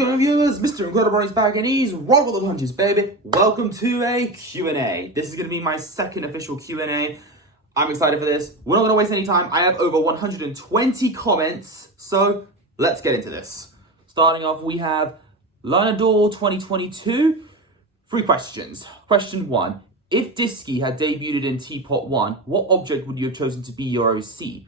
going on, viewers? Mr. Incredi-Brony's back and he's roll with the punches, baby. Welcome to a Q&A. This is going to be my second official Q&A. I'm excited for this. We're not going to waste any time. I have over 120 comments, so let's get into this. Starting off, we have Lanador 2022. 3 questions. Question 1. If Disky had debuted in Teapot 1, what object would you have chosen to be your OC?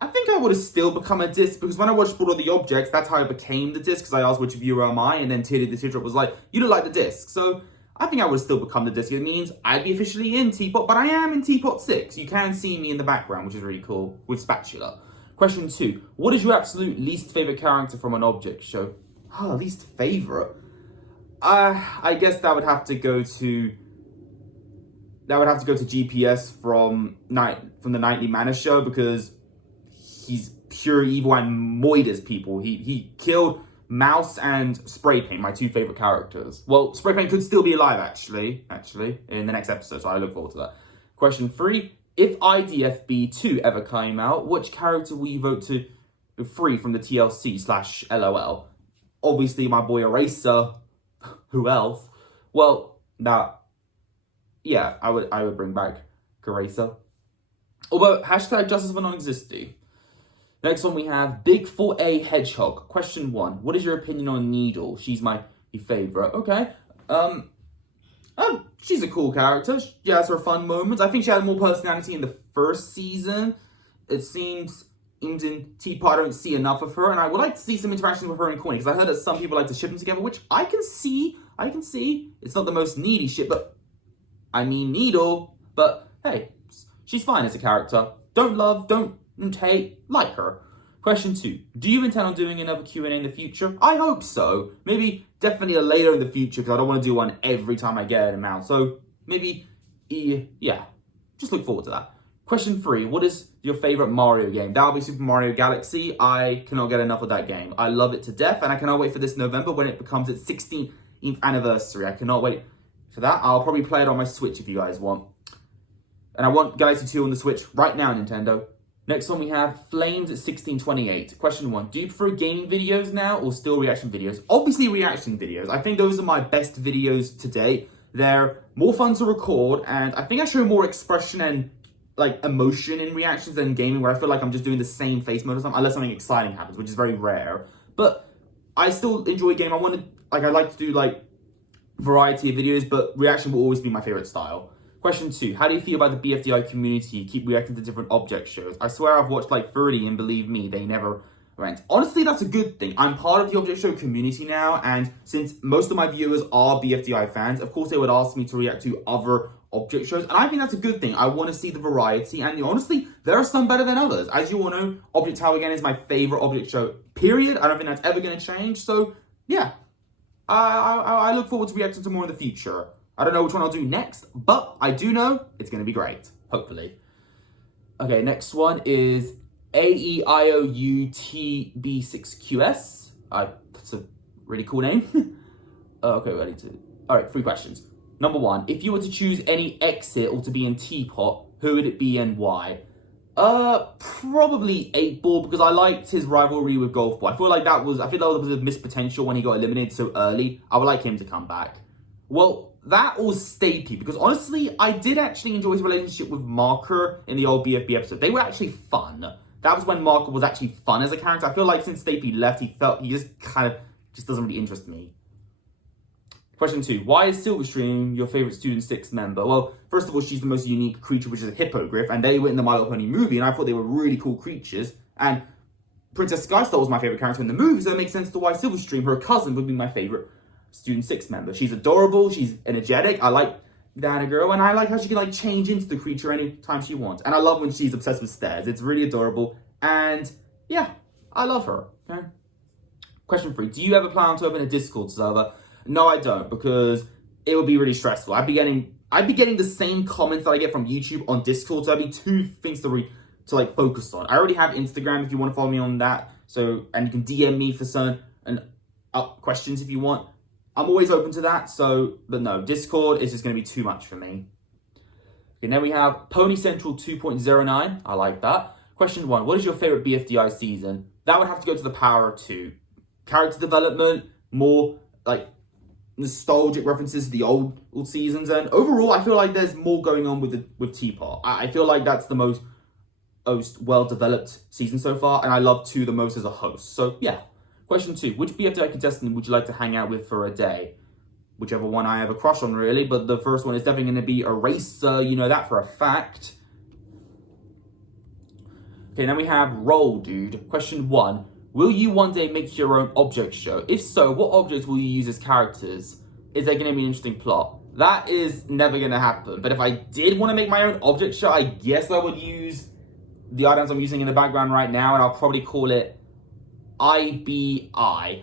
I think I would have still become a disc, because when I watched All of the Objects, that's how I became the disc, because I asked which viewer am I, and then Titty the Teardrop was like, you don't like the disc. So I think I would have still become the disc. It means I'd be officially in Teapot, but I am in Teapot 6. You can see me in the background, which is really cool, with Spatula. Question 2. What is your absolute least favourite character from an object show? Least favourite? I guess that would have to go to... GPS from the Nightly Manor show, because he's pure evil and moiders people. He killed Mouse and Spray Paint, my 2 favourite characters. Well, Spray Paint could still be alive, actually, in the next episode, so I look forward to that. Question 3. If IDFB 2 ever came out, which character will you vote to free from the TLC/LOL? Obviously, my boy Eraser. Who else? Well, yeah, I would bring back Eraser. Although, hashtag justice for non-existing. Next one we have Big4A Hedgehog. Question 1. What is your opinion on Needle? She's my favourite. Okay. She's a cool character. She has her fun moments. I think she had more personality in the first season. It seems in Teapot I don't see enough of her, and I would like to see some interactions with her and Courtney, because I heard that some people like to ship them together, which I can see. It's not the most needy ship, but I mean Needle. But hey, she's fine as a character. Don't love, don't hate, like her. Question 2. Do you intend on doing another Q&A in the future? I hope so. Maybe definitely later in the future, because I don't want to do one every time I get them out. So maybe, yeah, just look forward to that. Question 3. What is your favourite Mario game? That'll be Super Mario Galaxy. I cannot get enough of that game. I love it to death, and I cannot wait for this November when it becomes its 16th anniversary. I cannot wait for that. I'll probably play it on my Switch if you guys want. And I want Galaxy 2 on the Switch right now, Nintendo. Next one we have Flames at 1628. Question 1. Do you prefer gaming videos now or still reaction videos? Obviously reaction videos. I think those are my best videos to date. They're more fun to record, and I think I show more expression and emotion in reactions than gaming, where I feel like I'm just doing the same face mode or something, unless something exciting happens, which is very rare. But I still enjoy game. I like to do variety of videos, but reaction will always be my favorite style. Question 2. How do you feel about the BFDI community? Keep reacting to different object shows. I swear I've watched 30, and believe me, they never rant. Honestly, that's a good thing. I'm part of the object show community now, and since most of my viewers are BFDI fans, of course they would ask me to react to other object shows, and I think that's a good thing. I want to see the variety, and honestly, there are some better than others. As you all know, Object Tower again is my favorite object show, period. I don't think that's ever going to change, so yeah. I look forward to reacting to more in the future. I don't know which one I'll do next, but I do know it's going to be great, hopefully. Okay, next one is AEIOUTB6QS. That's a really cool name. Okay, ready to... Alright, 3 questions. Number 1, if you were to choose any exit or to be in Teapot, who would it be and why? Probably 8-Ball, because I liked his rivalry with Golf Ball. I feel that was a missed potential when he got eliminated so early. I would like him to come back. Well, that or Stapy, because honestly, I did actually enjoy his relationship with Marker in the old BFB episode. They were actually fun. That was when Marker was actually fun as a character. I feel like since Stapy left, he just doesn't really interest me. Question 2. Why is Silverstream your favourite Student 6 member? Well, first of all, she's the most unique creature, which is a hippogriff, and they were in the My Little Pony movie, and I thought they were really cool creatures. And Princess Skystar was my favourite character in the movie, so it makes sense to why Silverstream, her cousin, would be my favourite Student 6 member. She's adorable, she's energetic, I like Diana Girl, and I like how she can change into the creature anytime she wants. And I love when she's obsessed with stairs. It's really adorable, and yeah, I love her. Okay? Question 3. Do you ever plan to open a Discord server? No, I don't, because it would be really stressful. I'd be getting the same comments that I get from YouTube on Discord, so that'd be 2 things to focus on. I already have Instagram if you want to follow me on that, and you can DM me for certain questions if you want. I'm always open to that, but no, Discord is just going to be too much for me. Okay, now we have Pony Central 2.09. I like that. Question 1. What is your favourite BFDI season? That would have to go to the Power of 2. character development, more like nostalgic references to the old seasons, and overall I feel like there's more going on with Teapot. I feel like that's the most well developed season so far, and I love 2 the most as a host. So yeah. Question 2, which BFDI contestant would you like to hang out with for a day? Whichever one I have a crush on, really, but the first one is definitely going to be Eraser, you know that for a fact. Okay, then we have Roll Dude. Question 1, will you one day make your own object show? If so, what objects will you use as characters? Is there going to be an interesting plot? That is never going to happen, but if I did want to make my own object show, I guess I would use the items I'm using in the background right now, and I'll probably call it IBI.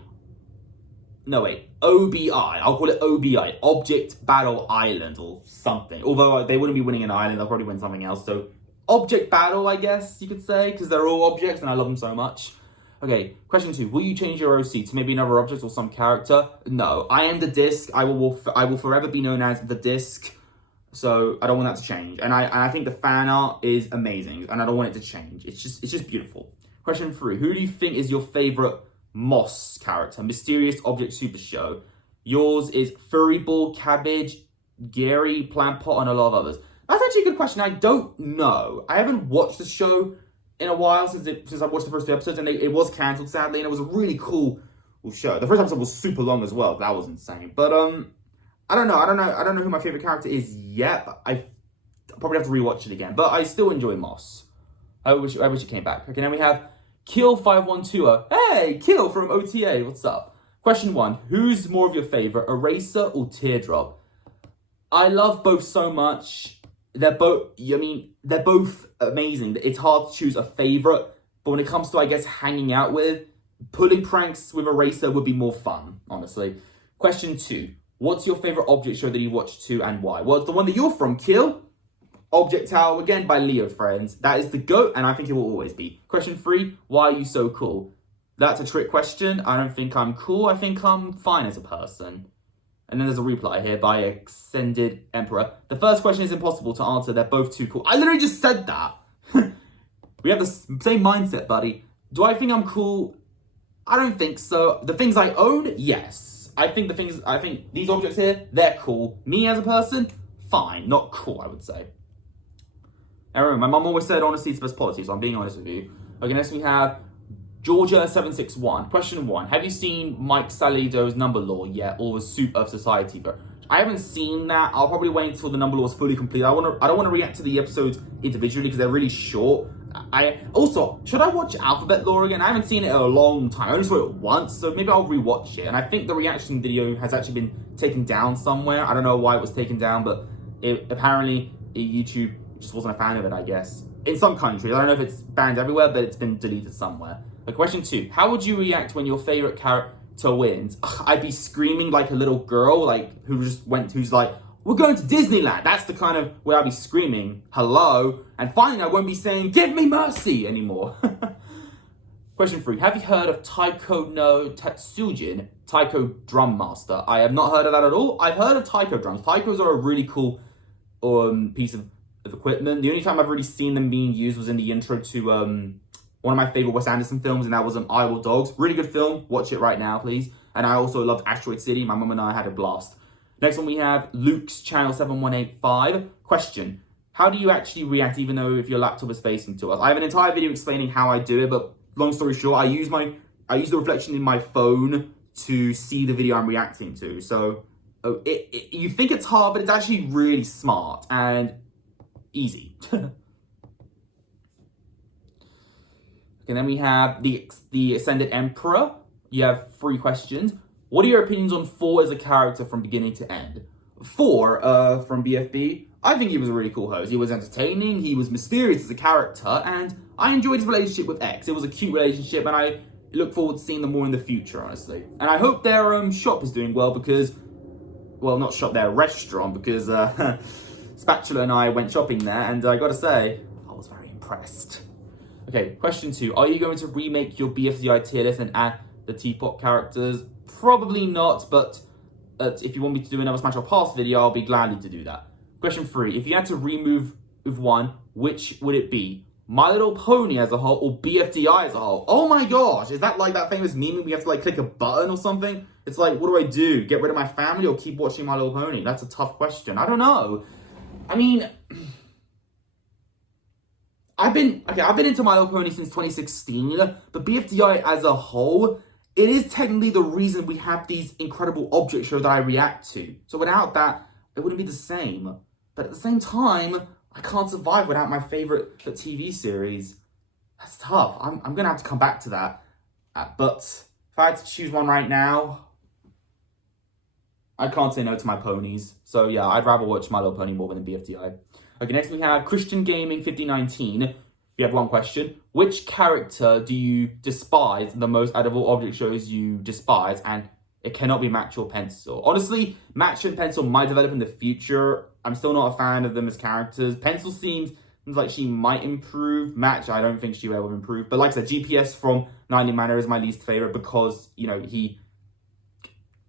No, wait. OBI. I'll call it OBI. Object Battle Island or something. Although they wouldn't be winning an island, they'll probably win something else. So, Object Battle, I guess you could say, because they're all objects and I love them so much. Okay, question 2. Will you change your OC to maybe another object or some character? No. I am the disc. I will forever be known as the disc. So, I don't want that to change. And I think the fan art is amazing. And I don't want it to change. It's just beautiful. Question 3. Who do you think is your favorite Moss character? Mysterious Object Super Show. Yours is Furry Ball, Cabbage, Gary, Plant Pot, and a lot of others. That's actually a good question. I don't know. I haven't watched the show in a while since I watched the first 2 episodes, and it was cancelled, sadly, and it was a really cool show. The first episode was super long as well. That was insane. But I don't know who my favorite character is yet. But I probably have to rewatch it again. But I still enjoy Moss. I wish it came back. Okay, now we have Kill5120. Hey, Kill from OTA, what's up? Question 1, who's more of your favorite, Eraser or Teardrop? I love both so much. They're both amazing. It's hard to choose a favorite, but when it comes to, I guess, hanging out with, pulling pranks with Eraser would be more fun, honestly. Question 2, what's your favorite object show that you watched to and why? Well, it's the one that you're from, Kill. Object Tower, again, by Leo Friends. That is the GOAT, and I think it will always be. Question 3, why are you so cool? That's a trick question. I don't think I'm cool. I think I'm fine as a person. And then there's a reply here by Extended Emperor. The first question is impossible to answer. They're both too cool. I literally just said that. We have the same mindset, buddy. Do I think I'm cool? I don't think so. The things I own, yes. I think these objects here, they're cool. Me as a person, fine. Not cool, I would say. I remember, my mum always said honesty is the best policy, so I'm being honest with you. Okay, next we have Georgia761. Question 1. Have you seen Mike Salido's Number Law yet, or the Soup of Society? I haven't seen that. I'll probably wait until the Number Law is fully complete. I don't want to react to the episodes individually because they're really short. Also, should I watch Alphabet Law again? I haven't seen it in a long time. I only saw it once, so maybe I'll rewatch it. And I think the reaction video has actually been taken down somewhere. I don't know why it was taken down, but apparently YouTube just wasn't a fan of it, I guess. In some countries. I don't know if it's banned everywhere, but it's been deleted somewhere. Question 2. How would you react when your favorite character wins? I'd be screaming like a little girl, who's like, we're going to Disneyland. That's the kind of way I'd be screaming, hello. And finally, I won't be saying, give me mercy anymore. Question 3. Have you heard of Taiko no Tatsujin, Taiko Drum Master? I have not heard of that at all. I've heard of Taiko drums. Taikos are a really cool piece of equipment. The only time I've really seen them being used was in the intro to one of my favorite Wes Anderson films, and that was Isle of Dogs. Really good film. Watch it right now, please. And I also loved Asteroid City. My mum and I had a blast. Next one we have Luke's channel 7185. Question. How do you actually react even though if your laptop is facing to us? I have an entire video explaining how I do it, but long story short, I use the reflection in my phone to see the video I'm reacting to. So you think it's hard, but it's actually really smart and easy. And then we have the Ascended Emperor. You have 3 questions. What are your opinions on 4 as a character from beginning to end? 4 from BFB. I think he was a really cool host. He was entertaining, he was mysterious as a character, and I enjoyed his relationship with X. It was a cute relationship, and I look forward to seeing them more in the future, honestly. And I hope their shop is doing well because, well, not shop, their restaurant, because Spatula and I went shopping there, and I gotta say, I was very impressed. Okay, question 2. Are you going to remake your BFDI tier list and add the Teapot characters? Probably not, but if you want me to do another Smash or Pass video, I'll be glad to do that. Question 3. If you had to remove one, which would it be? My Little Pony as a whole, or BFDI as a whole? Oh my gosh, is that like that famous meme we have to like click a button or something? It's like, what do I do? Get rid of my family or keep watching My Little Pony? That's a tough question. I don't know. I mean, I've been into My Little Pony since 2016, but BFDI as a whole, it is technically the reason we have these incredible object shows that I react to. So without that, it wouldn't be the same. But at the same time, I can't survive without my favorite TV series. That's tough. I'm gonna have to come back to that. But if I had to choose one right now, I can't say no to my ponies. So yeah, I'd rather watch My Little Pony more than BFDI. Okay, next we have Christian Gaming 5019. We have one question. Which character do you despise the most out of all object shows you despise? And it cannot be Match or Pencil. Honestly, Match and Pencil might develop in the future. I'm still not a fan of them as characters. Pencil seems like she might improve. Match, I don't think she will improve. But like I said, GPS from 90 Manor is my least favorite because, you know, he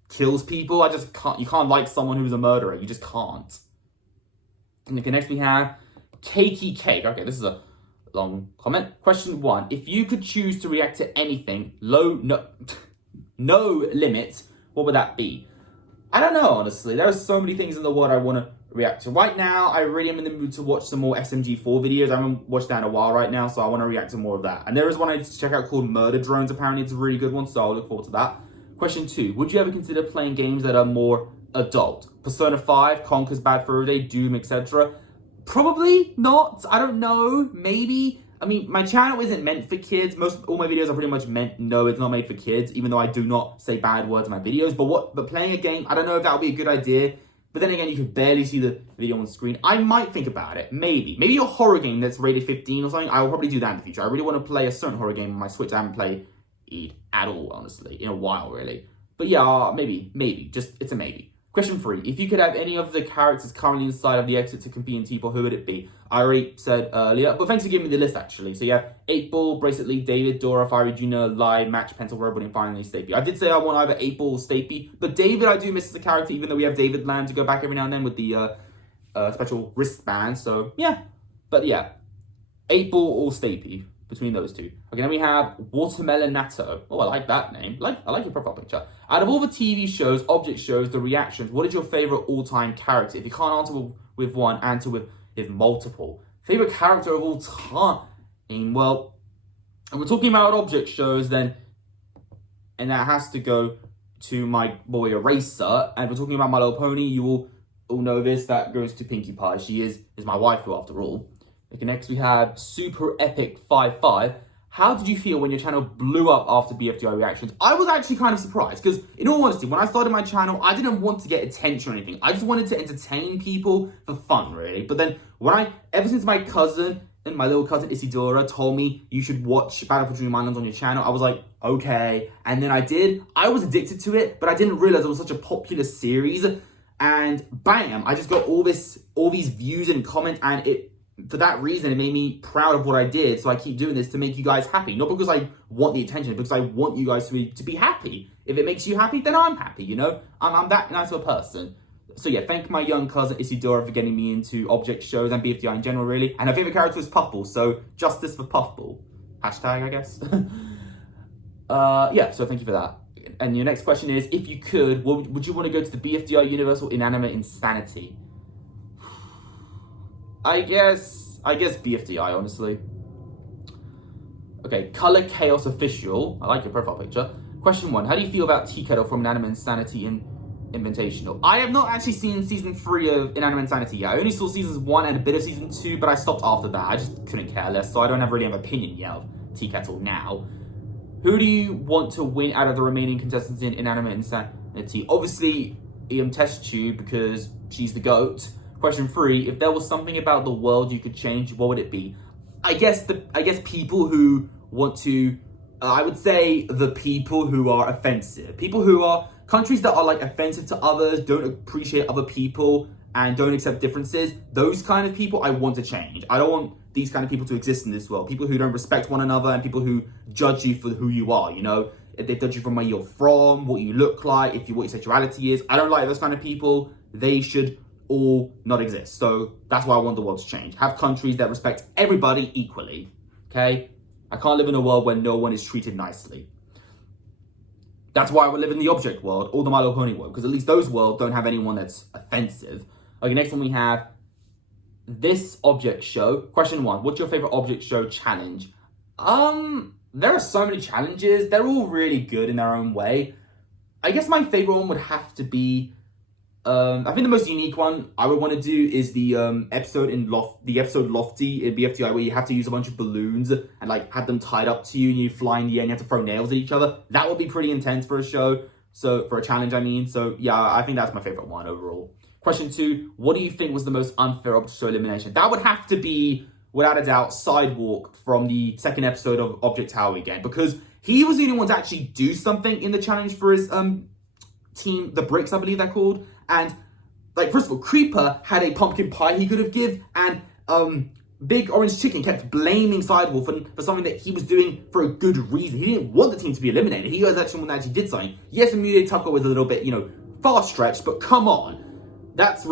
kills people. I just can't, you can't like someone who's a murderer. You just can't. Okay, next we have Cakey Cake. Okay, this is a long comment. Question 1. If you could choose to react to anything, no limit, what would that be? I don't know, honestly. There are so many things in the world I want to react to. Right now, I really am in the mood to watch some more SMG4 videos. I haven't watched that in a while right now, so I want to react to more of that. And there is one I need to check out called Murder Drones. Apparently, it's a really good one, so I'll look forward to that. Question 2. Would you ever consider playing games that are more adult? Persona 5, Conker's Bad Fur Day, Doom, etc. Probably not. I don't know. Maybe. I mean, my channel isn't meant for kids. All my videos are pretty much meant, no, it's not made for kids, even though I do not say bad words in my videos. But playing a game, I don't know if that would be a good idea. But then again, you can barely see the video on screen. I might think about it. Maybe a horror game that's rated 15 or something. I will probably do that in the future. I really want to play a certain horror game on my Switch. I haven't played it at all, honestly, in a while, really. But yeah, maybe. Just, it's a maybe. Question 3. If you could have any of the characters currently inside of the Exit to Compete in T-Ball, who would it be? I already said earlier, but thanks for giving me the list, actually. So yeah, 8-Ball, Bracelet League, David, Dora, Fiery Junior, Live, Match, Pencil, Robot, and finally Stapy. I did say I want either 8-Ball or Stapy, but David I do miss as a character, even though we have David Land to go back every now and then with the special wristband. So yeah, but yeah, 8-Ball or Stapy. Between those two. Okay, then we have Watermelon Natto. Oh, I like that name. I like your profile picture. Out of all the TV shows, object shows, the reactions, what is your favorite all-time character? If you can't answer with one, answer with multiple. Favorite character of all time? Well, if we're talking about object shows, then, and that has to go to my boy Eraser. And if we're talking about My Little Pony, you all know this. That goes to Pinkie Pie. She is my waifu after all. Okay, next we have Super Epic 55. How did you feel when your channel blew up after BFDI reactions? I was actually kind of surprised because, in all honesty, when I started my channel, I didn't want to get attention or anything. I just wanted to entertain people for fun, really. But then, ever since my cousin and my little cousin Isidora told me you should watch Battle for Dream Islands on your channel, I was like, okay. And then I did. I was addicted to it, but I didn't realize it was such a popular series. And bam, I just got all these views and comments, and for that reason, it made me proud of what I did. So I keep doing this to make you guys happy. Not because I want the attention, but because I want you guys to be happy. If it makes you happy, then I'm happy, you know? I'm that nice of a person. So yeah, thank my young cousin Isidora for getting me into object shows and BFDI in general, really. And her favourite character was Puffball, so justice for Puffball. Hashtag, I guess. Yeah, so thank you for that. And your next question is, if you could, would you want to go to the BFDI Universal Inanimate Insanity? I guess BFDI, honestly. Okay, Color Chaos Official. I like your profile picture. Question 1. How do you feel about Tea Kettle from Inanimate Insanity in Invitational? I have not actually seen season 3 of Inanimate Insanity yet. I only saw seasons 1 and a bit of season 2, but I stopped after that. I just couldn't care less, so I don't really have an opinion yet of Tea Kettle now. Who do you want to win out of the remaining contestants in Inanimate Insanity? Obviously, Test Tube, because she's the GOAT. Question 3, if there was something about the world you could change, what would it be? I guess people who want to, I would say the people who are offensive. People who are, countries that are like offensive to others, don't appreciate other people, and don't accept differences. Those kind of people I want to change. I don't want these kind of people to exist in this world. People who don't respect one another and people who judge you for who you are, you know? If they judge you from where you're from, what you look like, what your sexuality is. I don't like those kind of people. They should all not exist. So that's why I want the world to change. Have countries that respect everybody equally, okay? I can't live in a world where no one is treated nicely. That's why I would live in the object world or the My Little Pony world, because at least those worlds don't have anyone that's offensive. Okay, next one we have this object show. Question 1, what's your favorite object show challenge? There are so many challenges. They're all really good in their own way. I guess my favorite one would have to be, I think the most unique one I would want to do is the episode Lofty in BFTI, where you have to use a bunch of balloons and like have them tied up to you and you fly in the air and you have to throw nails at each other. That would be pretty intense for a show. So for a challenge, I mean. So yeah, I think that's my favorite one overall. Question 2, what do you think was the most unfair object show elimination? That would have to be, without a doubt, Sidewalk from the second episode of Object Tower again, because he was the only one to actually do something in the challenge for his team, the Bricks, I believe they're called. And like, first of all, Creeper had a pumpkin pie he could have give, and Big Orange Chicken kept blaming Sidewalk for something that he was doing for a good reason. He didn't want the team to be eliminated. He was actually one that actually did something. Yes, Immediate Tucker was a little bit, far stretched, but come on. That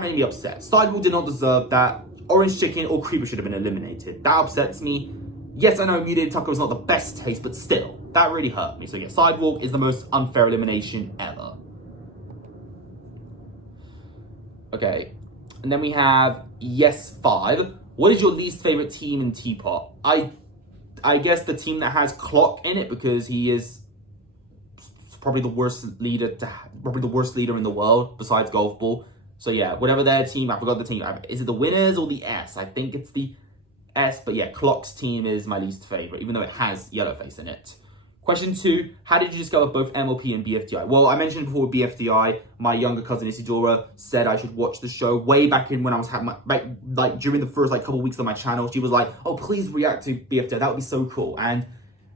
made me upset. Sidewalk did not deserve that. Orange Chicken or Creeper should have been eliminated. That upsets me. Yes, I know Mutated Taco is not the best taste, but still, that really hurt me. So yeah, Sidewalk is the most unfair elimination ever. Okay, and then we have Yes 5. What is your least favorite team in Teapot? I guess the team that has Clock in it, because he is probably the worst leader in the world besides Golf Ball. So yeah, whatever their team, I forgot the team. Is it the Winners or the S? I think it's the S, but yeah, Clock's team is my least favorite, even though it has Yellowface in it. Question 2, how did you discover both MLP and BFDI? Well, I mentioned before with BFDI, my younger cousin Isidora said I should watch the show way back in when I was during the first couple weeks of my channel. She was like, oh, please react to BFDI, that would be so cool. And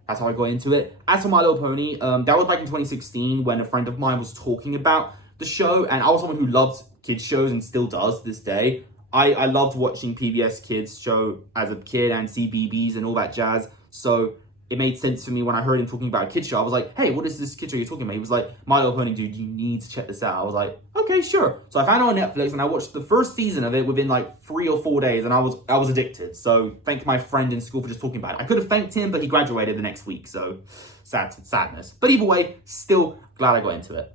that's how I got into it. As for My Little Pony, that was back in 2016 when a friend of mine was talking about the show, and I was someone who loves kids shows and still does to this day. I loved watching PBS Kids show as a kid and CBBS and all that jazz. So it made sense for me when I heard him talking about a kid show. I was like, hey, what is this kid show you're talking about? He was like, My Little Pony, dude, you need to check this out. I was like, okay, sure. So I found it on Netflix and I watched the first season of it within 3 or 4 days, and I was addicted. So thank my friend in school for just talking about it. I could have thanked him, but he graduated the next week, so sadness. But either way, still glad I got into it.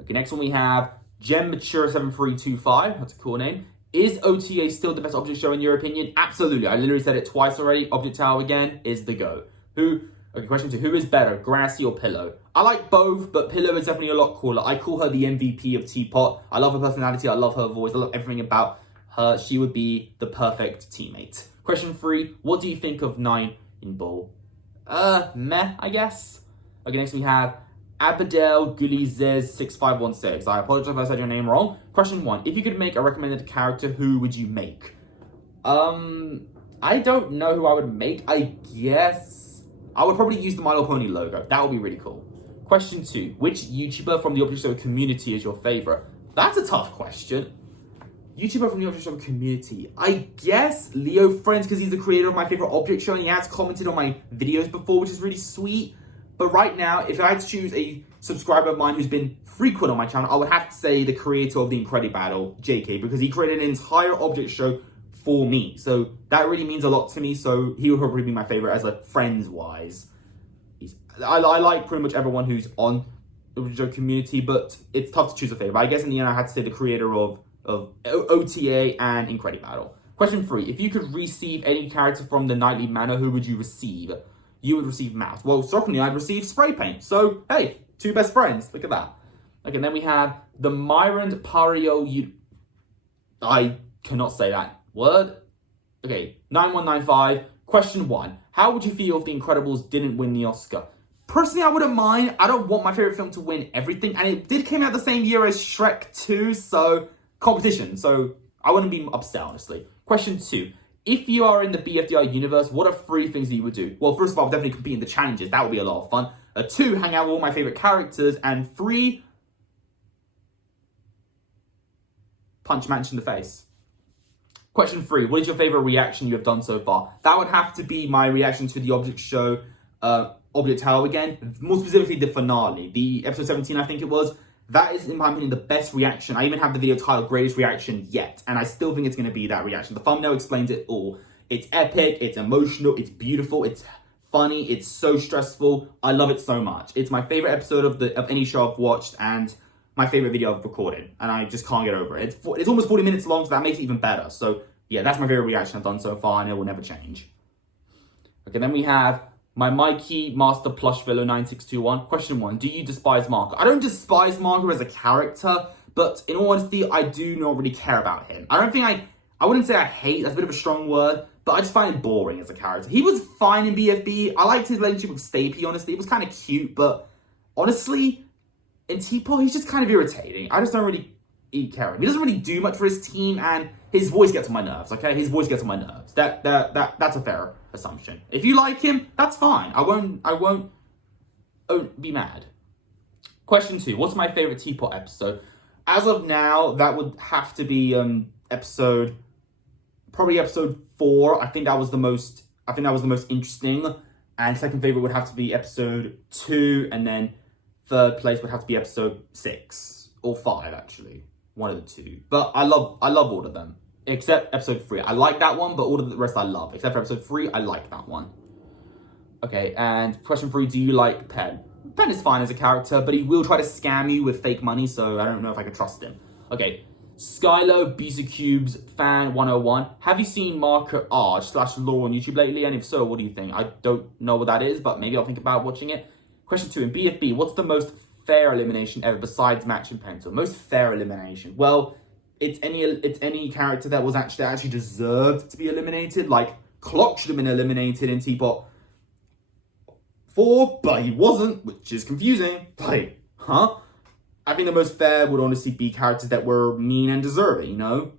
Okay, next one we have Gem Mature 7325. That's a cool name. Is OTA still the best object show in your opinion? Absolutely. I literally said it twice already. Object Tower again is the go. Question 2. Who is better, Grassy or Pillow? I like both, but Pillow is definitely a lot cooler. I call her the MVP of Teapot. I love her personality. I love her voice. I love everything about her. She would be the perfect teammate. Question 3. What do you think of 9 in Ball? Meh, I guess. Okay, next we have Abadel Gulizes 6516. I apologize if I said your name wrong. Question 1. If you could make a recommended character, who would you make? I don't know who I would make. I guess I would probably use the My Little Pony logo. That would be really cool. Question 2. Which YouTuber from the Object Show community is your favorite? That's a tough question. YouTuber from the Object Show community. I guess Leo Friends, because he's the creator of my favorite Object Show and he has commented on my videos before, which is really sweet. But right now, if I had to choose a subscriber of mine who's been frequent on my channel, I would have to say the creator of the Incredi-Battle, JK, because he created an entire object show for me. So that really means a lot to me. So he would probably be my favorite as friends-wise. I like pretty much everyone who's on the object show community, but it's tough to choose a favorite. But I guess in the end, I had to say the creator of OTA and Incredi-Battle. Question 3. If you could receive any character from the Nightly Manor, who would you receive? You would receive Mouse. Well, shockingly, I'd receive Spray Paint. So, hey, 2 best friends. Look at that. Okay, and then we have the Myron Pario. I cannot say that word. Okay, 9195. Question 1. How would you feel if The Incredibles didn't win the Oscar? Personally, I wouldn't mind. I don't want my favorite film to win everything. And it did come out the same year as Shrek 2, so competition. So I wouldn't be upset, honestly. Question 2. If you are in the BFDI universe, what are 3 things that you would do? Well, first of all, I'll definitely compete in the challenges. That would be a lot of fun. 2, hang out with all my favorite characters. And 3, punch Manch in the face. Question 3, what is your favorite reaction you have done so far? That would have to be my reaction to the Object Show, Object Tower again. More specifically, the finale. The episode 17, I think it was. That is, in my opinion, the best reaction. I even have the video titled Greatest Reaction Yet, and I still think it's going to be that reaction. The thumbnail explains it all. It's epic, it's emotional, it's beautiful, it's funny, it's so stressful. I love it so much. It's my favorite episode of any show I've watched, and my favorite video I've recorded, and I just can't get over it. It's almost 40 minutes long, so that makes it even better. So yeah, that's my favorite reaction I've done so far, and it will never change. Okay, then we have my Mikey Master Plush Fellow 9621. Question 1, do you despise Marco? I don't despise Marco as a character, but in all honesty, I do not really care about him. I wouldn't say I hate, that's a bit of a strong word, but I just find him boring as a character. He was fine in BFB. I liked his relationship with Stapy, honestly. It was kind of cute, but honestly, in Teapot, he's just kind of irritating. I just don't really care. He doesn't really do much for his team, and his voice gets on my nerves, okay? His voice gets on my nerves. That's a fair assumption. If you like him, that's fine. I won't be mad. Question 2, what's my favorite Teapot episode? As of now, that would have to be probably episode 4. I think that was the most interesting. And second favorite would have to be episode 2, and then third place would have to be episode 6 or 5, actually. One of the two. But I love all of them. Except episode 3. I like that one, but all of the rest I love. Except for episode 3, I like that one. Okay, and question 3, do you like Pen? Pen is fine as a character, but he will try to scam you with fake money, so I don't know if I can trust him. Okay, Skylo Cubes Fan 101. Have you seen Marco Arge/Law on YouTube lately? And if so, what do you think? I don't know what that is, but maybe I'll think about watching it. Question 2, in BFB, what's the most fair elimination ever besides Match and Pencil? Most fair elimination. Well, it's any character that was actually deserved to be eliminated. Like Clock should have been eliminated in Teapot 4, but he wasn't, which is confusing. Like, huh? I think the most fair would honestly be characters that were mean and deserving, you know?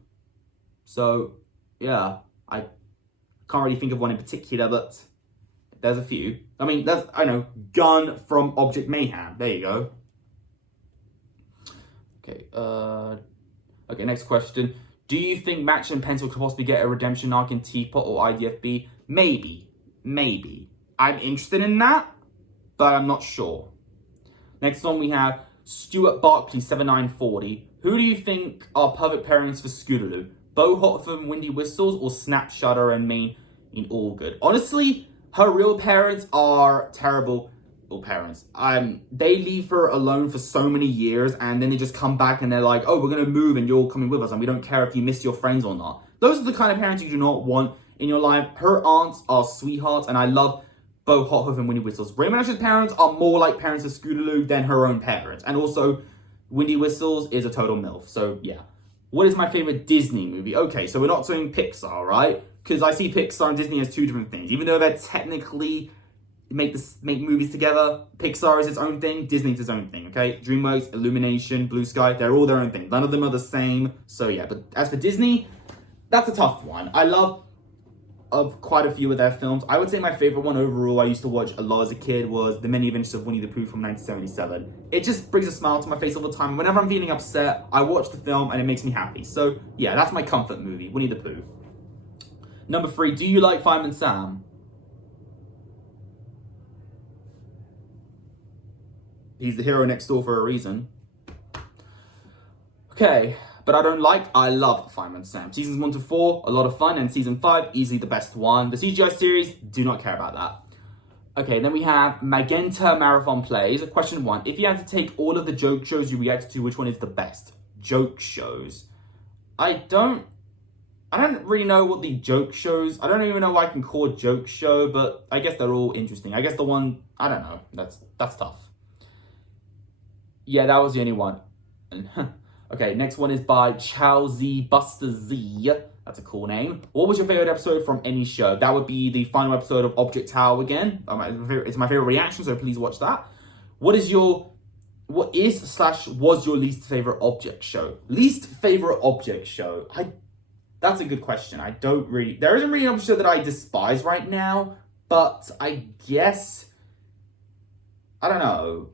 So, yeah, I can't really think of one in particular, but there's a few. I mean, Gun from Object Mayhem. There you go. Okay, okay, next question. Do you think Match and Pencil could possibly get a redemption arc in Teapot or IDFB? Maybe. I'm interested in that, but I'm not sure. Next one we have Stuart Barkley 7940. Who do you think are perfect pairings for Scootaloo? Bo Hotford and Windy Whistles, or Snap, Shudder and Main in All Good? Honestly, her real parents are terrible. Parents. They leave her alone for so many years, and then they just come back and they're like, oh, we're gonna move and you're coming with us, and we don't care if you miss your friends or not. Those are the kind of parents you do not want in your life. Her aunts are sweethearts, and I love Bo Hothoof and Windy Whistles. Raymond Ash's parents are more like parents of Scootaloo than her own parents, and also Windy Whistles is a total MILF. So yeah. What is my favorite Disney movie? Okay, so we're not doing Pixar, right? Because I see Pixar and Disney as two different things, even though they're technically make movies together. Pixar is its own thing, Disney is its own thing, okay? DreamWorks, Illumination, Blue Sky, they're all their own thing. None of them are the same, so yeah. But as for Disney, that's a tough one. I love quite a few of their films. I would say my favorite one overall, I used to watch a lot as a kid, was The Many Adventures of Winnie the Pooh from 1977. It just brings a smile to my face all the time. Whenever I'm feeling upset, I watch the film and it makes me happy. So yeah, that's my comfort movie, Winnie the Pooh. Number 3, do you like Fireman Sam? He's the hero next door for a reason. Okay, but I love Fireman Sam. Seasons 1 to 4, a lot of fun, and season 5, easily the best one. The CGI series, do not care about that. Okay, then we have Magenta Marathon Plays. Question 1, if you had to take all of the joke shows you reacted to, which one is the best? Joke shows. I don't really know what the joke shows, I don't even know what I can call a joke show, but I guess they're all interesting. I guess the one, I don't know, that's tough. Yeah, that was the only one. Okay, next one is by Chow Z Buster Z. That's a cool name. What was your favorite episode from any show? That would be the final episode of Object Tower again. It's my favorite reaction, so please watch that. What is/was your least favorite object show? Least favorite object show? That's a good question. There isn't really an object show that I despise right now, but I guess, I don't know.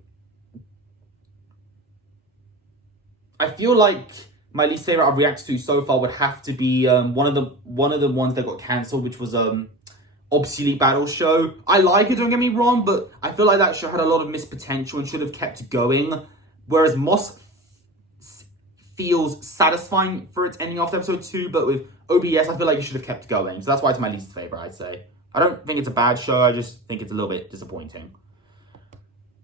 I feel like my least favorite I've reacted to so far would have to be one of the ones that got cancelled, which was Obsolete Battle Show. I like it, don't get me wrong, but I feel like that show had a lot of missed potential and should have kept going. Whereas Moss feels satisfying for its ending after episode 2, but with OBS, I feel like you should have kept going. So that's why it's my least favorite, I'd say. I don't think it's a bad show, I just think it's a little bit disappointing.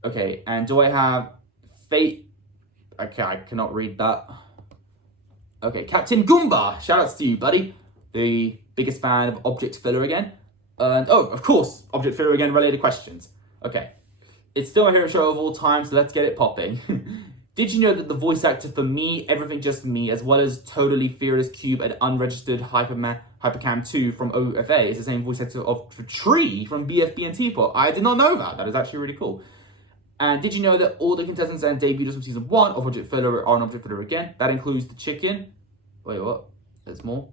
Okay, and do I have Fate? Okay, I cannot read that. Okay, Captain Goomba, shoutouts to you, buddy. The biggest fan of Object Filler again. And, oh, of course, Object Filler again, related questions. Okay, it's still my favorite show of all time, so let's get it popping. Did you know that the voice actor for Me, Everything Just Me, as well as Totally Fearless Cube and Unregistered Hypercam 2 from OFA is the same voice actor of Tree from BFB and Teapot? I did not know that. That is actually really cool. And did you know that all the contestants and debuters from season 1 of Object Filler are on Object Filler again? That includes the chicken. Wait, what? There's more.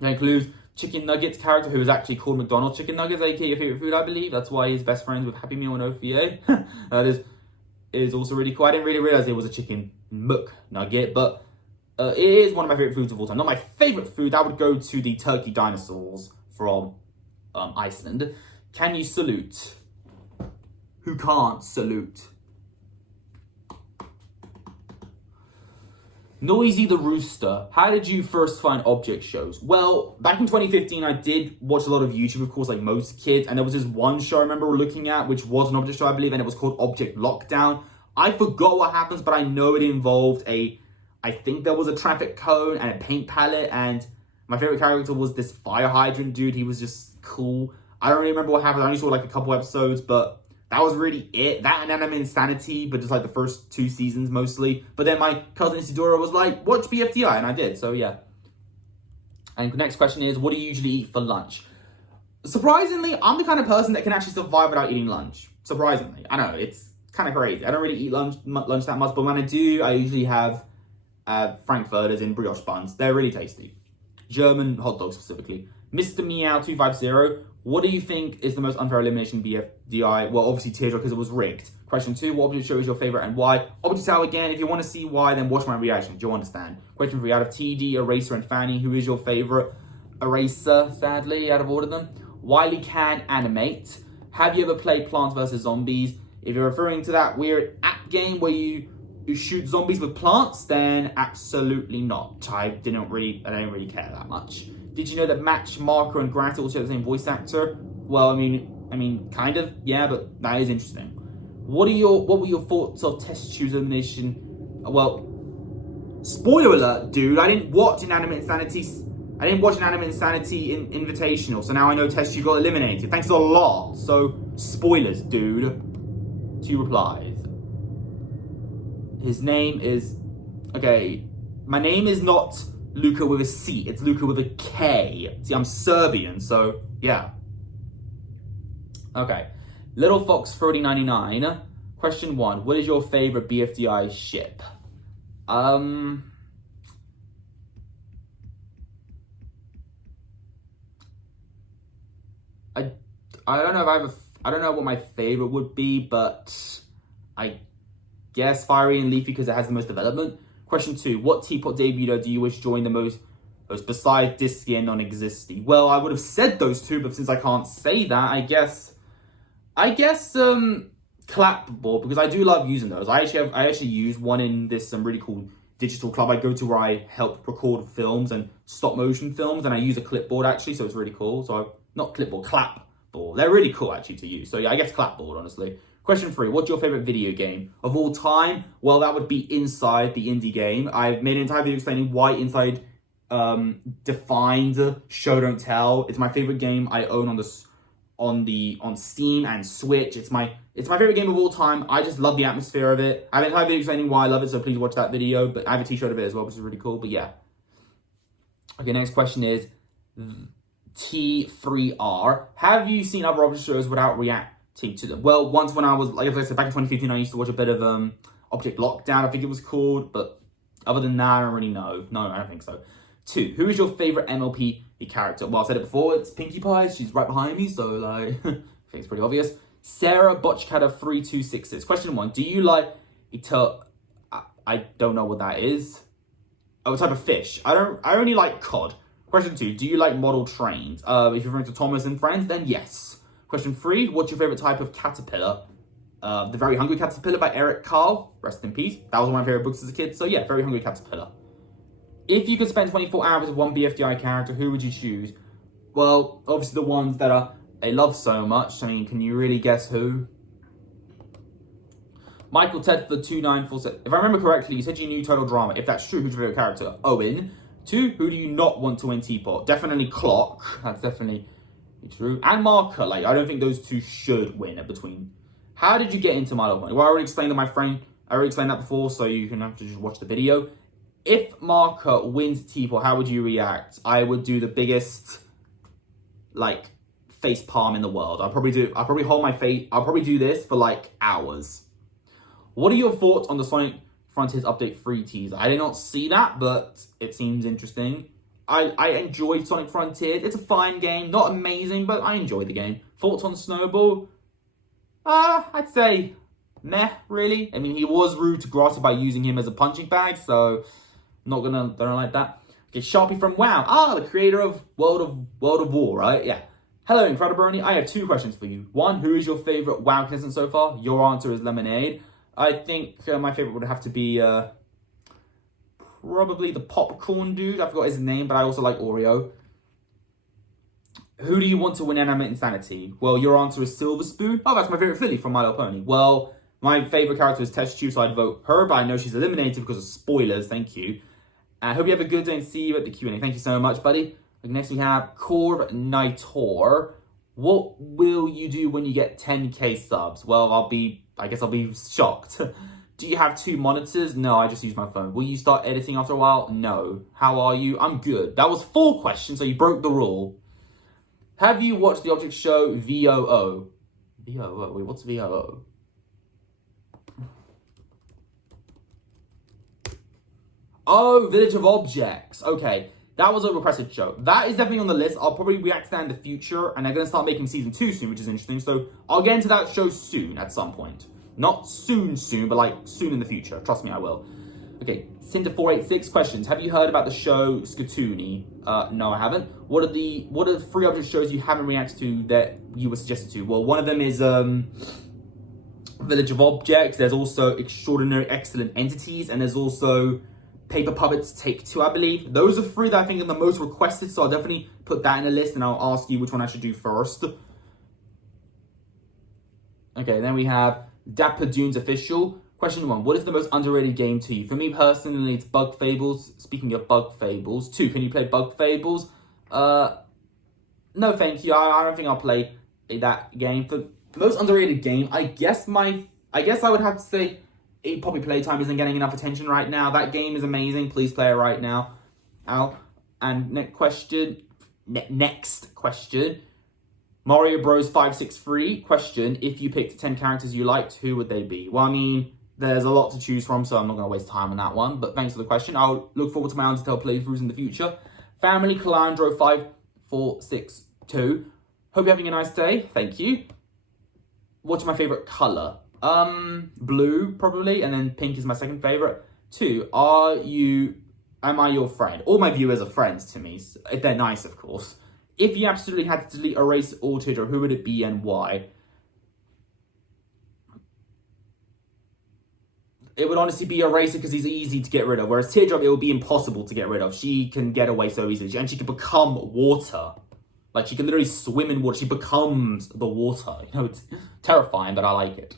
That includes Chicken Nuggets character, who is actually called McDonald's Chicken Nuggets, aka your favorite food, I believe. That's why he's best friends with Happy Meal and OFA. That is also really cool. I didn't really realize it was a chicken McNugget, but it is one of my favorite foods of all time. Not my favorite food. I would go to the turkey dinosaurs from Iceland. Can you salute? Who can't salute? Noisy the Rooster. How did you first find object shows? Well, back in 2015, I did watch a lot of YouTube, of course, like most kids. And there was this one show I remember looking at, which was an object show, I believe, and it was called Object Lockdown. I forgot what happens, but I know it involved I think there was a traffic cone and a paint palette. And my favorite character was this fire hydrant dude. He was just cool. I don't really remember what happened. I only saw like a couple episodes, but that was really it. That and Anime Insanity, but just like the first 2 seasons mostly. But then my cousin Isidora was like, watch BFDI, and I did, so yeah. And the next question is, what do you usually eat for lunch? Surprisingly, I'm the kind of person that can actually survive without eating lunch. Surprisingly. I know, it's kind of crazy. I don't really eat lunch that much, but when I do, I usually have frankfurters in brioche buns. They're really tasty. German hot dogs specifically. Mr. Meow 250. What do you think is the most unfair elimination BFDI? Well, obviously Teardrop, because it was rigged. Question 2, what object show is your favorite and why? Object Hour again, if you want to see why, then watch my reaction. Do you understand? Question 3, out of TD, Eraser, and Fanny, who is your favorite? Eraser, sadly, out of all of them. Wiley can animate. Have you ever played Plants vs. Zombies? If you're referring to that weird app game where you shoot zombies with plants, then absolutely not. I don't really care that much. Did you know that Match, Marker, and Grant also have the same voice actor? Well, I mean, kind of, yeah, but that is interesting. What were your thoughts of Test Tube's elimination? Well, spoiler alert, dude. I didn't watch Inanimate Insanity in Invitational, so now I know Test Tube got eliminated. Thanks a lot. So, spoilers, dude. 2 replies. His name is... Okay, my name is not Luca with a C, it's Luca with a K. See, I'm Serbian, so yeah. Okay. Little Fox 3099. Question 1. What is your favorite BFDI ship? I don't know if I don't know what my favorite would be, but I guess Fiery and Leafy because it has the most development. Question 2, what Teapot debuter do you wish joined the most besides Disky and Non-Existy? Well, I would have said those 2, but since I can't say that, I guess Clapboard, because I do love using those. I actually use one in this really cool digital club I go to where I help record films and stop motion films, and I use a clipboard actually, so it's really cool. So not clipboard, Clapboard. They're really cool actually to use. So yeah, I guess Clapboard, honestly. Question 3, what's your favorite video game of all time? Well, that would be Inside, the indie game. I've made an entire video explaining why Inside defined Show Don't Tell. It's my favorite game I own on Steam and Switch. It's my favorite game of all time. I just love the atmosphere of it. I have an entire video explaining why I love it, so please watch that video. But I have a t-shirt of it as well, which is really cool. But yeah. Okay, next question is T3R. Have you seen other object shows without reacting to them? Well, once when I was, like I said, back in 2015, I used to watch a bit of Object Lockdown, I think it was called, but other than that, I don't really know. No, I don't think so. 2, who is your favorite MLP character? Well, I've said it before, it's Pinkie Pie, she's right behind me, so like, I think it's pretty obvious. Sarah Botchcata 3266. Question 1, do you like I don't know what that is. Oh, a type of fish. I only like cod. Question 2, do you like model trains? If you're referring to Thomas and Friends, then yes. Question 3, what's your favorite type of caterpillar? The Very Hungry Caterpillar by Eric Carle. Rest in peace. That was one of my favorite books as a kid. So yeah, Very Hungry Caterpillar. If you could spend 24 hours with one BFDI character, who would you choose? Well, obviously the ones that I love so much. I mean, can you really guess who? Michael Tedford 2947. If I remember correctly, you said you knew Total Drama. If that's true, who's your favorite character? Owen. 2, who do you not want to win Teapot? Definitely Clock. That's definitely true. And Marker. Like, I don't think those two should win at between. How did you get into My Little Pony? Well, I already explained that, my friend. I already explained that before, so you can have to just watch the video. If Marker wins Teapot, how would you react? I would do the biggest, like, face palm in the world. I'll probably hold my face. I'll probably do this for like hours. What are your thoughts on the Sonic Frontiers Update 3 teaser? I did not see that, but it seems interesting. I enjoyed Sonic Frontiers. It's a fine game. Not amazing, but I enjoyed the game. Thoughts on Snowball? I'd say meh, really. I mean, he was rude to Grotto by using him as a punching bag, so don't like that. Okay, Sharpie from WoW. The creator of World of War, right? Yeah. Hello, Incredi-Brony. I have 2 questions for you. 1, who is your favorite WoW contestant so far? Your answer is Lemonade. I think my favorite would have to be probably the popcorn dude. I forgot his name, but I also like Oreo. Who do you want to win Anime Insanity? Well, your answer is Silver Spoon. Oh, that's my favorite filly from My Little Pony. Well, my favorite character is Test Tube, so I'd vote her, but I know she's eliminated because of spoilers. Thank you. I hope you have a good day and see you at the QnA. Thank you so much, buddy. Next we have Corv Nitor. What will you do when you get 10k subs? Well, I guess I'll be shocked. Do you have 2 monitors? No, I just use my phone. Will you start editing after a while? No. How are you? I'm good. That was 4 questions, so you broke the rule. Have you watched the object show VOO? VOO? Wait, what's VOO? Oh, Village of Objects. Okay, that was a requested show. That is definitely on the list. I'll probably react to that in the future, and they're going to start making season 2 soon, which is interesting. So I'll get into that show soon at some point. Not soon, but like soon in the future. Trust me, I will. Okay, Cinder486 questions. Have you heard about the show Skatoony? No, I haven't. What are the 3 object shows you haven't reacted to that you were suggested to? Well, one of them is Village of Objects. There's also Extraordinary Excellent Entities, and there's also Paper Puppets Take 2, I believe. Those are 3 that I think are the most requested, so I'll definitely put that in a list, and I'll ask you which one I should do first. Okay, then we have Dapper Dunes Official. Question 1, what is the most underrated game to you? For me personally, it's Bug Fables. Speaking of Bug Fables. 2, can you play Bug Fables? No, thank you. I don't think I'll play that game. For most underrated game, I guess I would have to say Poppy Playtime isn't getting enough attention right now. That game is amazing. Please play it right now. And next question. Mario Bros 563 question. If you picked 10 characters you liked, who would they be? Well, I mean, there's a lot to choose from, so I'm not going to waste time on that one. But thanks for the question. I'll look forward to my Undertale playthroughs in the future. Family Calandro 5462. Hope you're having a nice day. Thank you. What's my favorite color? Blue, probably. And then pink is my second favorite. 2, am I your friend? All my viewers are friends to me, if they're nice, of course. If you absolutely had to delete, erase, or Teardrop, who would it be and why? It would honestly be Eraser because he's easy to get rid of. Whereas Teardrop, it would be impossible to get rid of. She can get away so easily. And she can become water. Like, she can literally swim in water. She becomes the water. You know, it's terrifying, but I like it.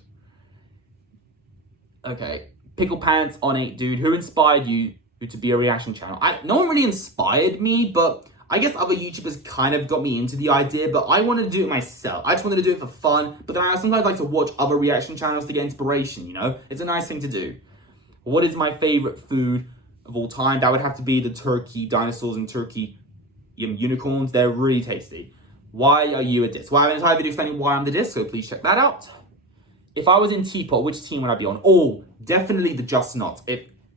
Okay. Pickle Pants on 8, dude. Who inspired you to be a reaction channel? No one really inspired me, but I guess other YouTubers kind of got me into the idea, but I wanted to do it myself. I just wanted to do it for fun, but then I sometimes like to watch other reaction channels to get inspiration, you know? It's a nice thing to do. What is my favorite food of all time? That would have to be the turkey dinosaurs and turkey unicorns. They're really tasty. Why are you a disc? Well, I have an entire video explaining why I'm the disc, so please check that out. If I was in Teapot, which team would I be on? Oh, definitely the Just Not.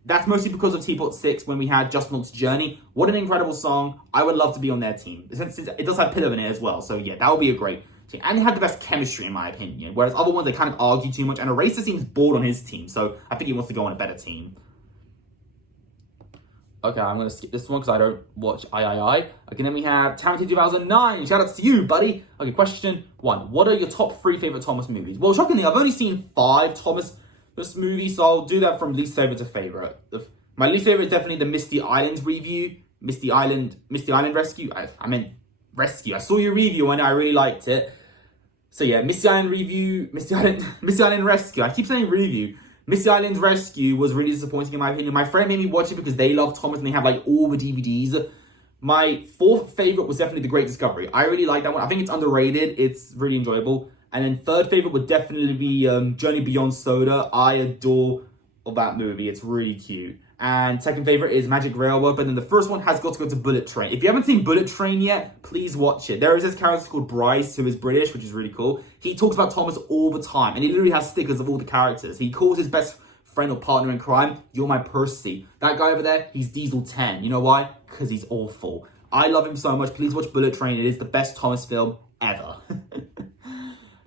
That's mostly because of Teapot 6 when we had Just Not's Journey. What an incredible song. I would love to be on their team. Since it does have Pillow in it as well. So yeah, that would be a great team. And they had the best chemistry in my opinion. Whereas other ones, they kind of argue too much. And Eraser seems bored on his team. So I think he wants to go on a better team. Okay, I'm going to skip this one because I don't watch I. Okay, then we have Talented 2009. Shout out to you, buddy. Okay, question 1. What are your top 3 favorite Thomas movies? Well, shockingly, I've only seen 5 Thomas movies, so I'll do that from least favorite to favorite. My least favorite is definitely the Misty Island review. Misty Island Rescue. I meant Rescue. I saw your review and I really liked it. So yeah, Misty Island Rescue. I keep saying review. Misty Island Rescue was really disappointing in my opinion. My friend made me watch it because they love Thomas and they have like all the DVDs. My 4th favorite was definitely The Great Discovery. I really like that one. I think it's underrated. It's really enjoyable. And then 3rd favorite would definitely be Journey Beyond Soda. I adore that movie. It's really cute. And 2nd favorite is Magic Railroad. But then the first one has got to go to Bullet Train. If you haven't seen Bullet Train yet, please watch it. There is this character called Bryce, who is British, which is really cool. He talks about Thomas all the time. And he literally has stickers of all the characters. He calls his best friend or partner in crime, "You're my Percy." That guy over there, he's Diesel 10. You know why? Because he's awful. I love him so much. Please watch Bullet Train. It is the best Thomas film ever.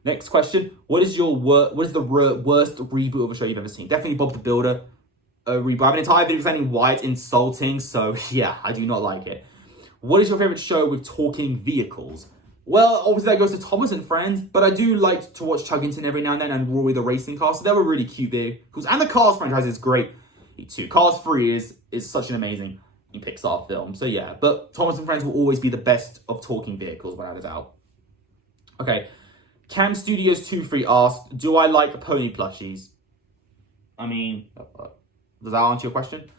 Next question. What is the worst reboot of a show you've ever seen? Definitely Bob the Builder. Reboot. I have an entire video explaining why it's insulting, so yeah, I do not like it. What is your favorite show with talking vehicles? Well, obviously that goes to Thomas and Friends, but I do like to watch Chuggington every now and then and Rory the Racing Car, so they were really cute vehicles. And the Cars franchise is great too. Cars 3 is such an amazing Pixar film, so yeah. But Thomas and Friends will always be the best of talking vehicles, without a doubt. Okay, Cam Studios 23 asked, do I like pony plushies? I mean, does that answer your question?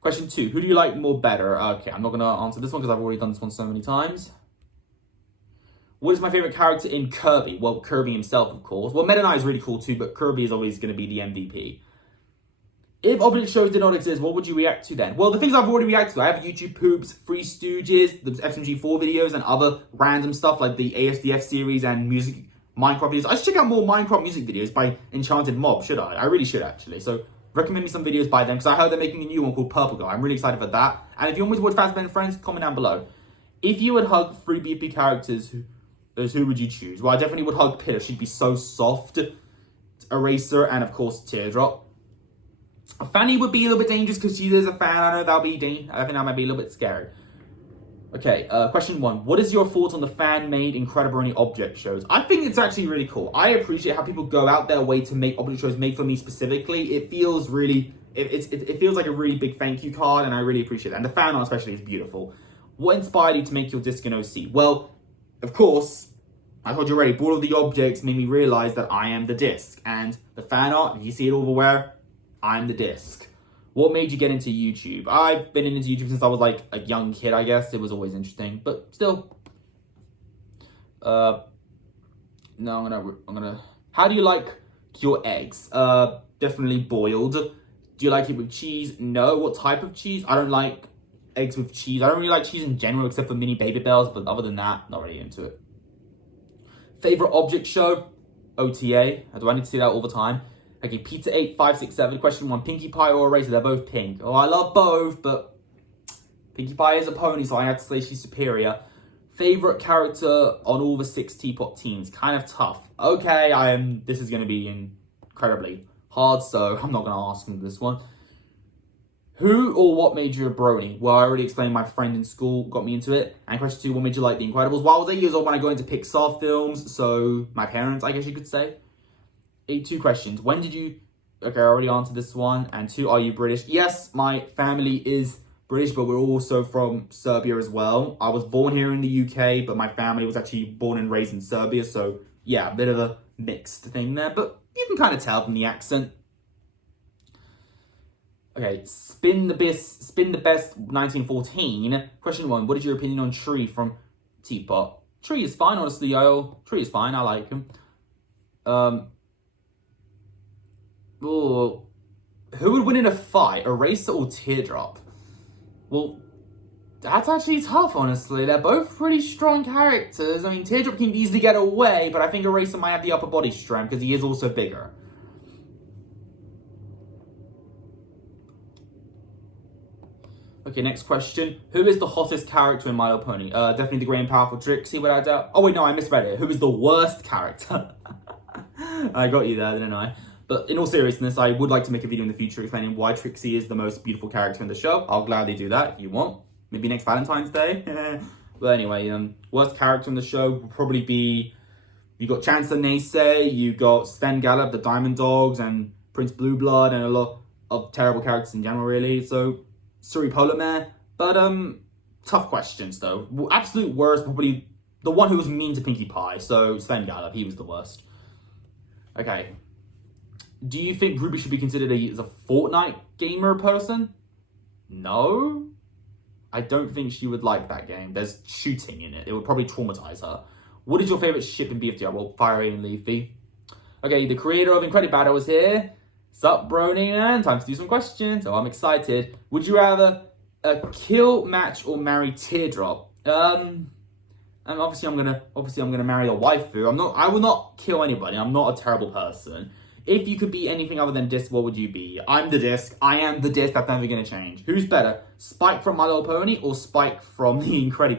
Question 2, who do you like more better? Okay, I'm not going to answer this one because I've already done this one so many times. What is my favorite character in Kirby? Well, Kirby himself, of course. Well, Meta Knight is really cool too, but Kirby is always going to be the MVP. If obligate shows did not exist, what would you react to then? Well, the things I've already reacted to. I have YouTube Poops, Three Stooges, the FMG4 videos, and other random stuff like the ASDF series and music Minecraft videos. I should check out more Minecraft music videos by Enchanted Mob, should I? I really should, actually. So, recommend me some videos by them, because I heard they're making a new one called Purple Guy. I'm really excited for that. And if you want me to watch Fazbear and Friends, comment down below. If you would hug 3 BP characters, who would you choose? Well, I definitely would hug Pillar. She'd be so soft. Eraser, and of course, Teardrop. Fanny would be a little bit dangerous because she is a fan. I know that'll be dangerous. I think that might be a little bit scary. Okay, question 1. What is your thoughts on the fan-made Incredi-Brony object shows? I think it's actually really cool. I appreciate how people go out their way to make object shows made for me specifically. It feels really, it feels like a really big thank you card, and I really appreciate that. And the fan art especially is beautiful. What inspired you to make your disc in OC? Well, of course, I told you already, all of the objects made me realize that I am the disc. And the fan art, if you see it everywhere, I'm the disc. What made you get into YouTube? I've been into YouTube since I was like a young kid, I guess. It was always interesting, but still. No, I'm gonna. How do you like your eggs? Definitely boiled. Do you like it with cheese? No. What type of cheese? I don't like eggs with cheese. I don't really like cheese in general, except for mini Baby Bells. But other than that, not really into it. Favorite object show? OTA. Do I need to see that all the time? Okay, Pizza 8567. Question 1, Pinkie Pie or Eraser? They're both pink. Oh, I love both, but Pinkie Pie is a pony, so I have to say she's superior. Favorite character on all the 6 Teapot teams? Kind of tough. Okay, this is going to be incredibly hard, so I'm not going to ask him this one. Who or what made you a brony? Well, I already explained my friend in school got me into it. And question 2, what made you like The Incredibles? Well, I was 8 years old when I got into Pixar films, so my parents, I guess you could say. 2 questions. When did you... Okay, I already answered this one. And 2, are you British? Yes, my family is British, but we're also from Serbia as well. I was born here in the UK, but my family was actually born and raised in Serbia. So, yeah, a bit of a mixed thing there. But you can kind of tell from the accent. Okay, Spin the Best 1914. Question 1, what is your opinion on Tree from Teapot? Tree is fine, honestly. Tree is fine. I like him. Oh, who would win in a fight, Eraser or Teardrop? Well, that's actually tough, honestly. They're both pretty strong characters. I mean, Teardrop can easily get away, but I think Eraser might have the upper body strength because he is also bigger. Okay, next question. Who is the hottest character in My Little Pony? Definitely the great and powerful Trixie, without doubt. Oh, wait, no, I misread it. Who is the worst character? I got you there, didn't I? But in all seriousness, I would like to make a video in the future explaining why Trixie is the most beautiful character in the show. I'll gladly do that if you want. Maybe next Valentine's Day. But anyway, worst character in the show will probably be... You got Chancellor Naysay, you got Sven Gallop, the Diamond Dogs, and Prince Blueblood, and a lot of terrible characters in general, really. So, Suri Polar Mare. But, tough questions, though. Absolute worst, probably the one who was mean to Pinkie Pie. So, Sven Gallop, he was the worst. Okay. Do you think Ruby should be considered as a Fortnite gamer person? No. I don't think she would like that game. There's shooting in it. It would probably traumatize her. What is your favourite ship in BFTR? Well, Fiery and Leafy. Okay, the creator of Incredi-Brony is here. Sup, Brony, man? Time to do some questions. Oh, I'm excited. Would you rather kill, match, or marry Teardrop? And obviously I'm gonna marry a waifu. I will not kill anybody. I'm not a terrible person. If you could be anything other than Disc, what would you be? I'm the Disc. I am the Disc. That's never gonna change. Who's better, Spike from My Little Pony or Spike from the Incredi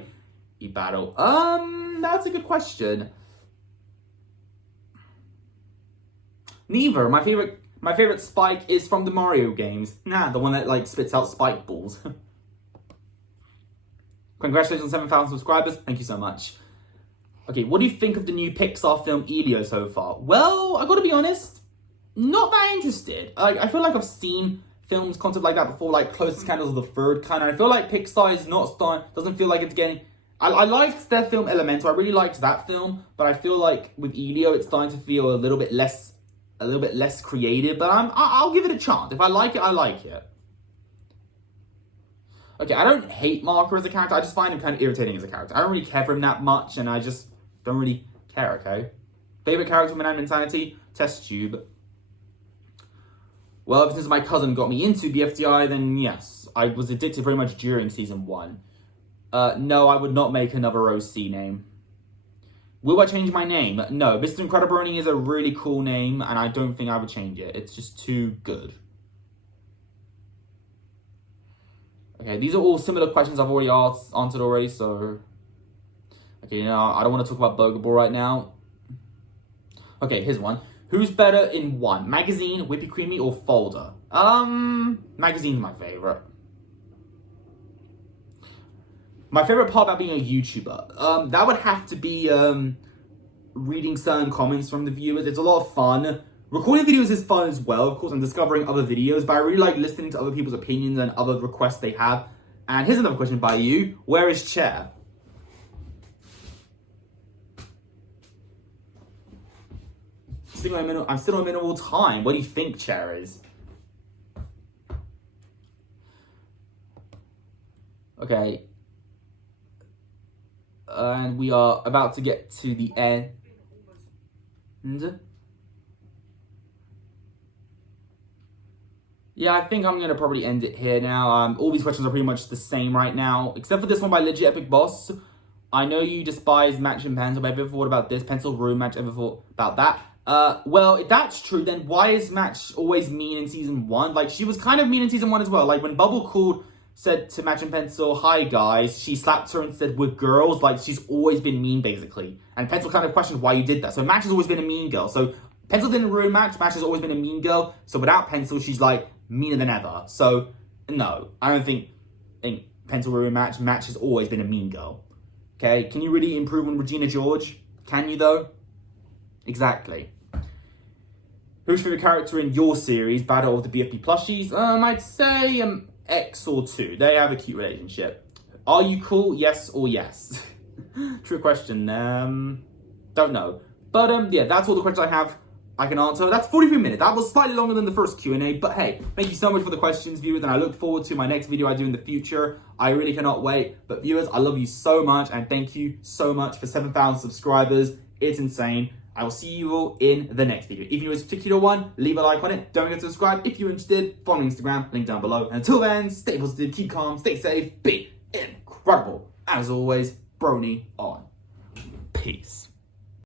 battle? That's a good question. Neither. My favorite Spike is from the Mario games. Nah, the one that like spits out spike balls. Congratulations on 7,000 subscribers. Thank you so much. Okay, what do you think of the new Pixar film Elio so far? Well, I gotta be honest, not that interested. I feel like I've seen films concept like that before, like Closest Candles of the Third Kind. And I feel like Pixar is not starting, doesn't feel like it's getting... I liked their film Elemental. I really liked that film, but I feel like with Elio, it's starting to feel a little bit less creative. But I'll give it a chance. If I like it, I like it. Okay, I don't hate Marker as a character. I just find him kind of irritating as a character. I don't really care for him that much, and I just don't really care. Okay. Favorite character from Anime Insanity? Test Tube. Well, ever since my cousin got me into BFTI, then yes, I was addicted pretty much during season 1. No, I would not make another OC name. Will I change my name? No, Mr. Incredi-Brony is a really cool name, and I don't think I would change it. It's just too good. Okay, these are all similar questions I've already answered already, so... Okay, I don't want to talk about Burger Ball right now. Okay, here's one. Who's better in one? Magazine, Whippy Creamy, or Folder? Magazine's my favourite. My favourite part about being a YouTuber, that would have to be reading certain comments from the viewers. It's a lot of fun. Recording videos is fun as well. Of course, I'm discovering other videos, but I really like listening to other people's opinions and other requests they have. And here's another question by you. Where is Chair? I'm still on minimal time. What do you think Chair is? Okay. And we are about to get to the end. Yeah, I think I'm going to probably end it here now. All these questions are pretty much the same right now, except for this one by Legit Epic Boss. I know you despise Match and Pencil, but have you ever thought about this? Pencil Room Match, ever thought about that? Well, if that's true, then why is Match always mean in season 1? Like, she was kind of mean in season 1 as well. Like, when Bubble said to Match and Pencil, "Hi guys," she slapped her and said, "We're girls." Like, she's always been mean, basically. And Pencil kind of questioned why you did that. So Match has always been a mean girl. So Pencil didn't ruin Match. Match has always been a mean girl. So without Pencil, she's like meaner than ever. So no, I don't think Pencil ruined Match. Match has always been a mean girl. Okay, can you really improve on Regina George? Can you though? Exactly. Who's your favorite character in your series, Battle of the BFB Plushies? I'd say X or 2. They have a cute relationship. Are you cool? Yes or yes? True question. Don't know. But yeah, that's all the questions I can answer. That's 43 minutes. That was slightly longer than the first Q&A, but hey, thank you so much for the questions, viewers, and I look forward to my next video I do in the future. I really cannot wait. But viewers, I love you so much, and thank you so much for 7,000 subscribers. It's insane. I will see you all in the next video. If you enjoyed this particular one, leave a like on it. Don't forget to subscribe. If you're interested, follow me on Instagram, link down below. And until then, stay positive, keep calm, stay safe, be incredible. As always, Brony on. Peace.